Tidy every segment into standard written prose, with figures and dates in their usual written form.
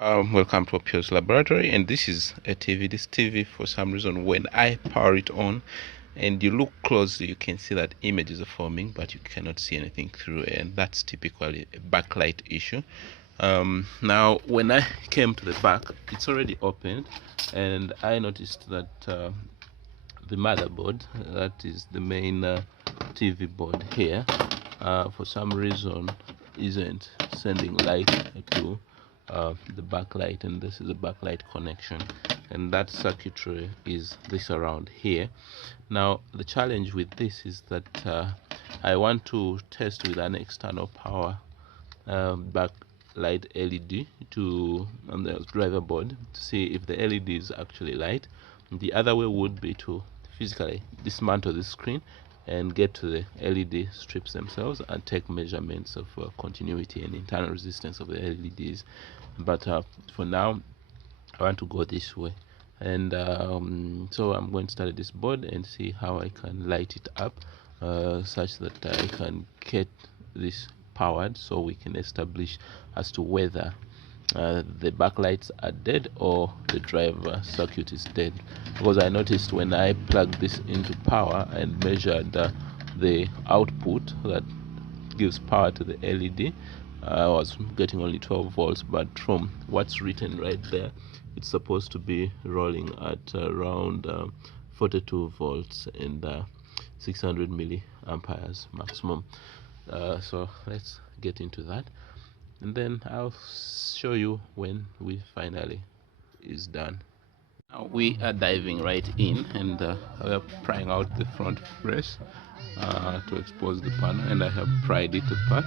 Welcome to Opio's laboratory, and this is a TV. This TV, for some reason, when I power it on and you look closely, you can see that images are forming, but you cannot see anything through, and that's typically a backlight issue. Now, when I came to the back, it's already opened, and I noticed that the motherboard, that is the main TV board here, for some reason isn't sending light to the backlight, and this is a backlight connection, and that circuitry is this around here. Now the challenge with this is that I want to test with an external power backlight LED on the driver board to see if the LED is actually light. The other way would be to physically dismantle the screen and get to the LED strips themselves and take measurements of continuity and internal resistance of the LEDs. But for now, I want to go this way, and so I'm going to start this board and see how I can light it up such that I can get this powered, so we can establish as to whether the backlights are dead or the driver circuit is dead. Because I noticed when I plugged this into power and measured the output that gives power to the LED, I was getting only 12 volts, but from what's written right there, it's supposed to be rolling at around 42 volts and 600 milliamperes maximum. So let's get into that, and then I'll show you when we finally is done. Now we are diving right in, and we're prying out the front brace to expose the panel, and I have pried it apart.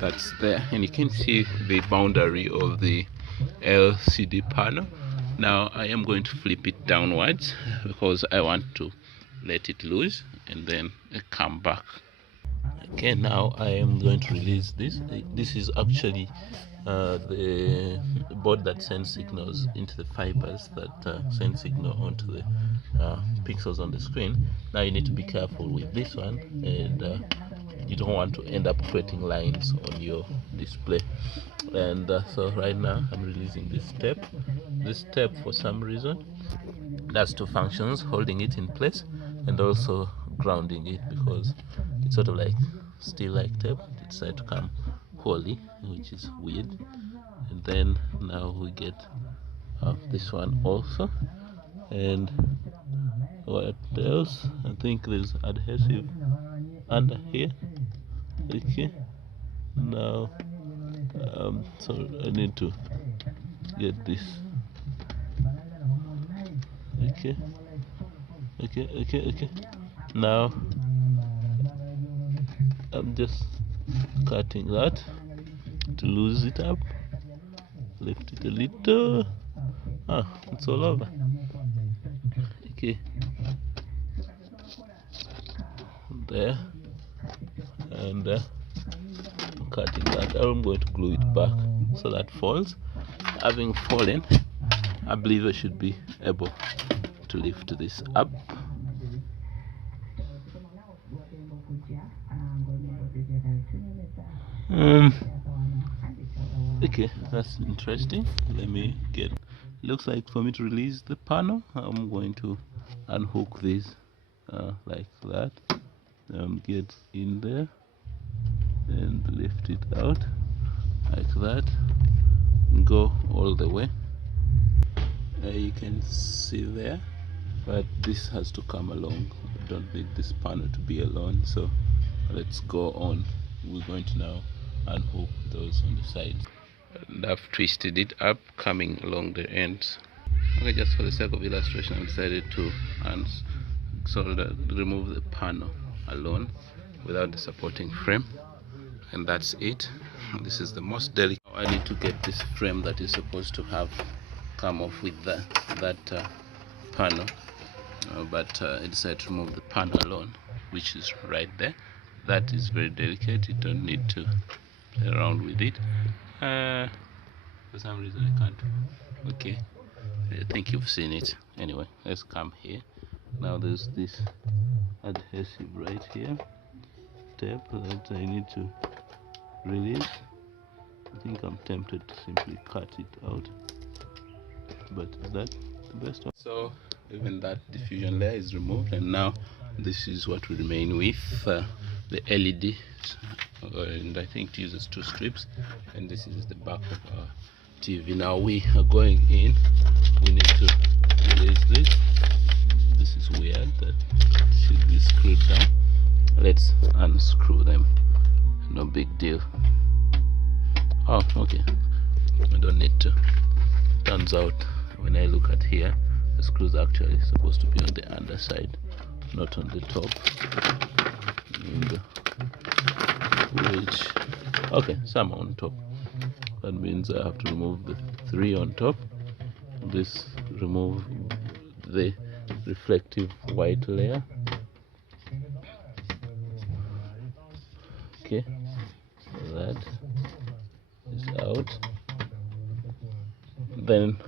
That's there, and you can see the boundary of the LCD panel. Now I am going to flip it downwards because I want to let it loose and then come back. Okay, now I am going to release this. This is actually the board that sends signals into the fibers that send signal onto the pixels on the screen. Now you need to be careful with this one, and you don't want to end up creating lines on your display. And so right now I'm releasing this step. This step, for some reason, does two functions: holding it in place and also grounding it, because it's sort of like steel like tape. It decided to come wholly, which is weird. And then now we get this one also. And what else? I think there's adhesive under here. Okay, now so I need to get this. Okay. Now I'm just cutting that to lose it up. Lift it a little. It's all over. Okay, there, and cutting that. I'm going to glue it back so that falls. Having fallen, I believe I should be able to lift this up. Okay, that's interesting. Let me get. Looks like for me to release the panel, I'm going to unhook this like that. Get in there and lift it out like that. Go all the way. You can see there, but this has to come along. I don't need this panel to be alone, so let's go on. We're going to now unhook those on the sides, and I've twisted it up coming along the ends. Okay, just for the sake of illustration, I've decided to remove the panel alone without the supporting frame, and that's it. This is the most delicate. I need to get this frame that is supposed to have come off with that panel, but I decided to remove the panel alone, which is right there. That is very delicate. You don't need to play around with it. For some reason I can't. Okay, I think you've seen it. Anyway, let's come here. Now there's this adhesive right here, tape that I need to release. I think I'm tempted to simply cut it out, but is that the best one? So even that diffusion layer is removed, and now this is what we remain with, the LED, and I think it uses 2 strips, and this is the back of our TV. Now we are going in. We need to release this. This is weird, that should be screwed down. Let's unscrew them. No big deal. Oh, okay, I don't need to. Turns out when I look at here, the screws are actually supposed to be on the underside, not on the top. And which, okay, some on top. That means I have to remove the 3 on top. This remove the reflective white layer. Okay, so that is out. Then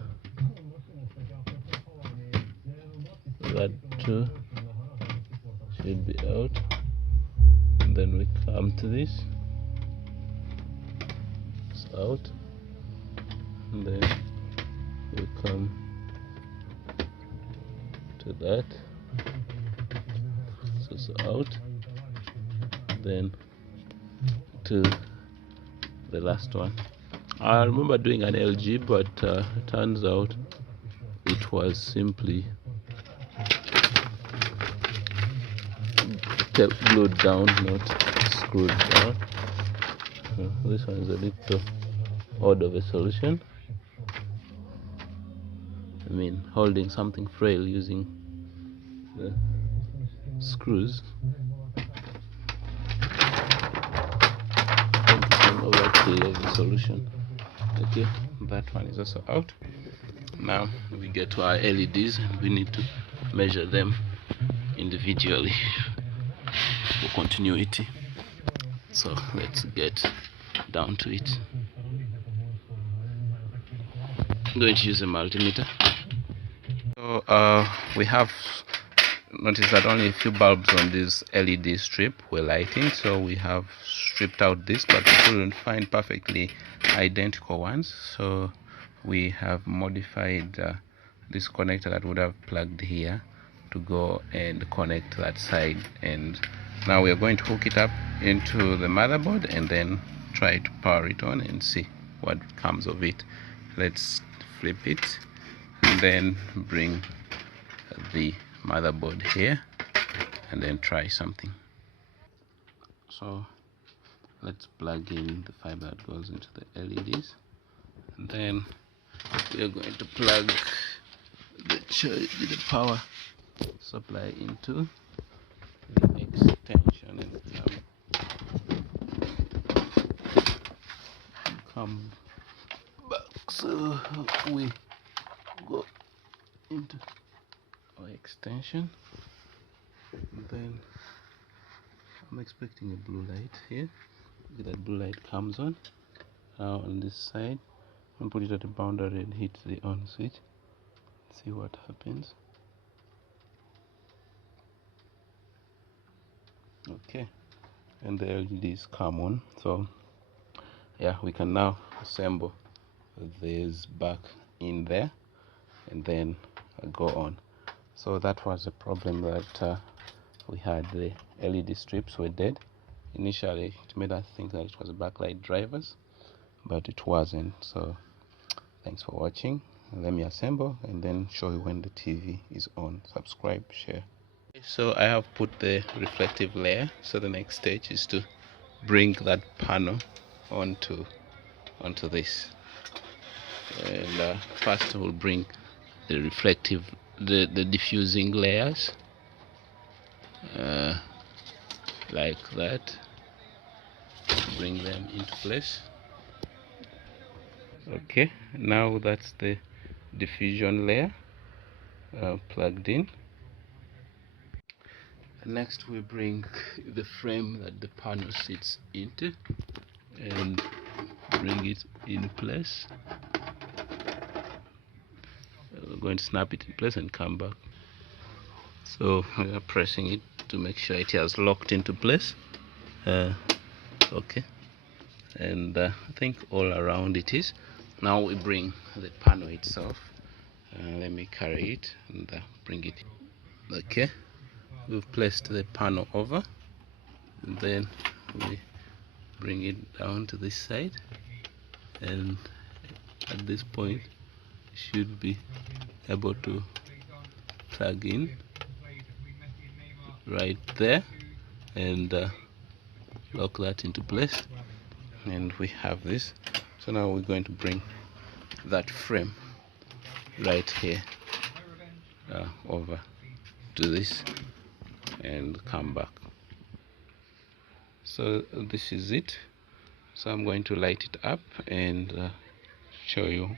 that too should be out. And then we come to this. It's out. And then we come to that. So it's out. Then to the last one. I remember doing an LG, but it turns out it was simply glued down, not screwed down. So this one is a little odd of a solution. I mean, holding something frail using the screws. I think it's an overkill of the solution. Okay, that one is also out. Now we get to our LEDs, and we need to measure them individually for continuity. So let's get down to it. I'm going to use a multimeter. So we have noticed that only a few bulbs on this LED strip were lighting, so we have stripped out this, but we couldn't find perfectly identical ones, so we have modified this connector that would have plugged here to go and connect that side, and now we are going to hook it up into the motherboard and then try to power it on and see what comes of it. Let's flip it and then bring the motherboard here and then try something. So let's plug in the fiber that goes into the LEDs, and then we are going to plug the power supply into the extension and come back. So we go into our extension, and then I'm expecting a blue light here. Look at that blue light comes on. Now on this side, I'm put it at the boundary and hit the on switch. See what happens. Okay, and the LEDs come on. So yeah, we can now assemble these back in there and then go on. So that was the problem, that we had the LED strips were dead. Initially it made us think that it was backlight drivers, but it wasn't. So thanks for watching. Let me assemble and then show you when the TV is on. Subscribe, share. So I have put the reflective layer, so the next stage is to bring that panel onto this, and first we'll bring the reflective, the diffusing layers like that. Bring them into place. Okay, now that's the diffusion layer plugged in. Next we bring the frame that the panel sits into and bring it in place. We're going to snap it in place and come back. So we are pressing it to make sure it has locked into place. Okay, and I think all around it is. Now we bring the panel itself. Let me carry it and bring it. Okay, we've placed the panel over, and then we bring it down to this side, and at this point should be able to plug in right there and lock that into place, and we have this. So now we're going to bring that frame right here over to this and come back. So this is it. So I'm going to light it up and show you